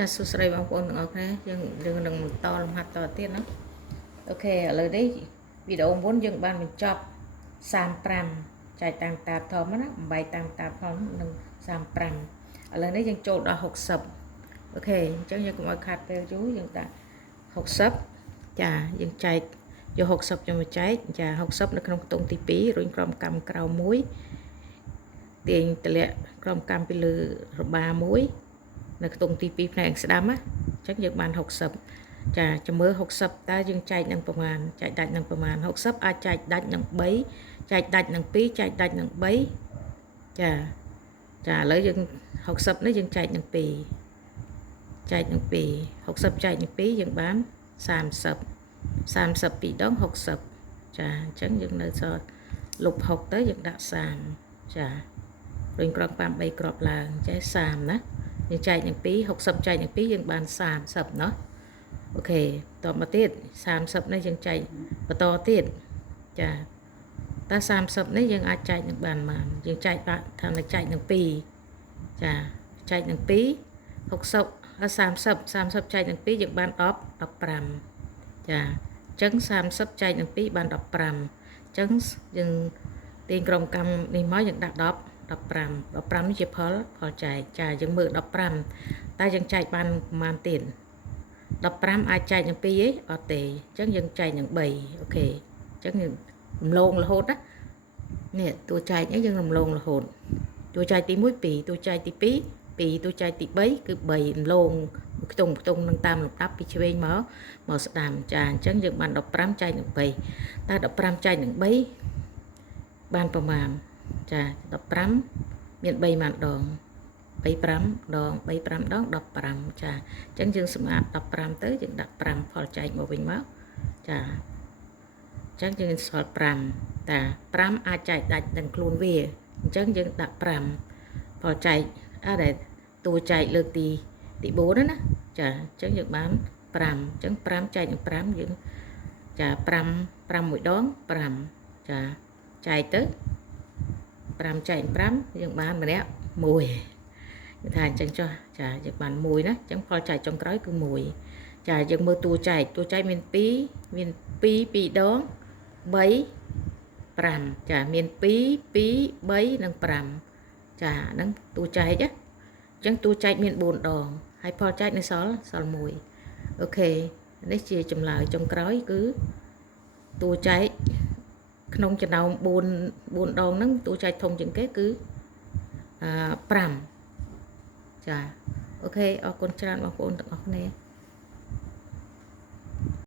ចាសួស្តីបងប្អូនទាំងអស់គ្នាយើងនឹងបន្តលំហាត់តទៀតណាអូខេឥឡូវនេះវីដេអូមុនយើងបានបញ្ចប់35ចែកតាមតាបធំណា8តាមតាបផងនឹង35ឥឡូវនេះយើងចូលដល់60អូខេអញ្ចឹងយើងកុំឲ្យខាតពេលយូរយើងដាក់60ចាយើងចែកយក60ចូលមកចែកចា60នៅក្នុងខ្ទង់ទី2រុញក្រោមកម្មក្រៅ1ទាញតម្លាក់ក្រោមកម្មពីលើរបា1នៅខ្ទង់ទី2ផ្នែកស្ដាំណាអញ្ចឹងយើងបាន60ចាចាំមើល60តើយើងចែកនឹងប្រមាណចែកដាច់នឹងប្រមាណ60អាចចែកដាច់នឹង3ចែកដាច់នឹង2ចែកដាច់នឹង3ចាឥឡូវយើង60នេះយើងចែកនឹង2ចែកនឹង2 60ចែកនឹង2យើងបាន30ពីរដង60ចាអញ្ចឹងយើងនៅសល់លុប6ទៅយើងដាក់30ចារុញក្រោម5 3គ្រាប់ឡើងចេះ30ណាយើងចែកនឹង2 60ចែកនឹង2យើងបាន30ណោះអូខេតមកទៀត30នេះយើងចែកបន្តទៀតចាតែ30នេះយើងអាចចែកនឹងបានប៉ុន្មានយើងចែកបានថាចែកនឹង2ចាចែកនឹង2 60 30ចែកនឹង2យើងបាន15ចាអញ្ចឹង30ចែកនឹង2បាន15អញ្ចឹងយើងទាញក្រុមកម្មនេះមកយើងដាក់15នេះជាផលចែកចាយើងមើល15តែយើងចែកបានប្រមាណទៀត15អាចចែកនឹង2ទេអត់ទេអញ្ចឹងយើងចែកនឹង3អូខេអញ្ចឹងយើងរំលងរហូតណានេះតួចែកនេះយើងរំលងរហូតតួចែកទី1 2តួចែកទី2 2តួចែកទី3គឺ3រំលងខ្ទង់នឹងតាមលំដាប់ពីឆ្វេងមកស្ដាំចាអញ្ចឹងយើងបាន15ចែកនឹង3តែ15ចែកនឹង3បានប្រមាណចា15មាន3ម៉ានដង35ដង15ដង15ចាអញ្ចឹងយើងសម្អាត15ទៅយើងដាក់5ផលចែកមកវិញមកចាអញ្ចឹងយើងសល់5តា5អាចចែកដាច់នឹងខ្លួនវាអញ្ចឹងយើងដាក់5ផលចែកដែលតួចែកលើកទី4ណាចាអញ្ចឹងយើងបាន5អញ្ចឹង5ចែកនឹង5យើងចា5មួយដង5ចាចែកទៅ5ចែក5យើងបានម្នាក់1គេថាអញ្ចឹងចុះចាយើងបាន1ណាអញ្ចឹងផលចែកចុងក្រោយគឺ1ចាយើងមើលតួចែកមាន2មាន2ដង3 5ចាមាន2 2 3និង5ចាហ្នឹងតួចែកណាអញ្ចឹងតួចែកមាន4ដងហើយផលចែកនៅសល់1អូខេនេះជាចម្លើយចុងក្រោយគឺតួចែកក្នុងចំណោម4ដងហ្នឹងតួចែកធំជាងគេគឺ5ចាអូខេអរគុណច្រើនបងប្អូនទាំងអស់គ្នា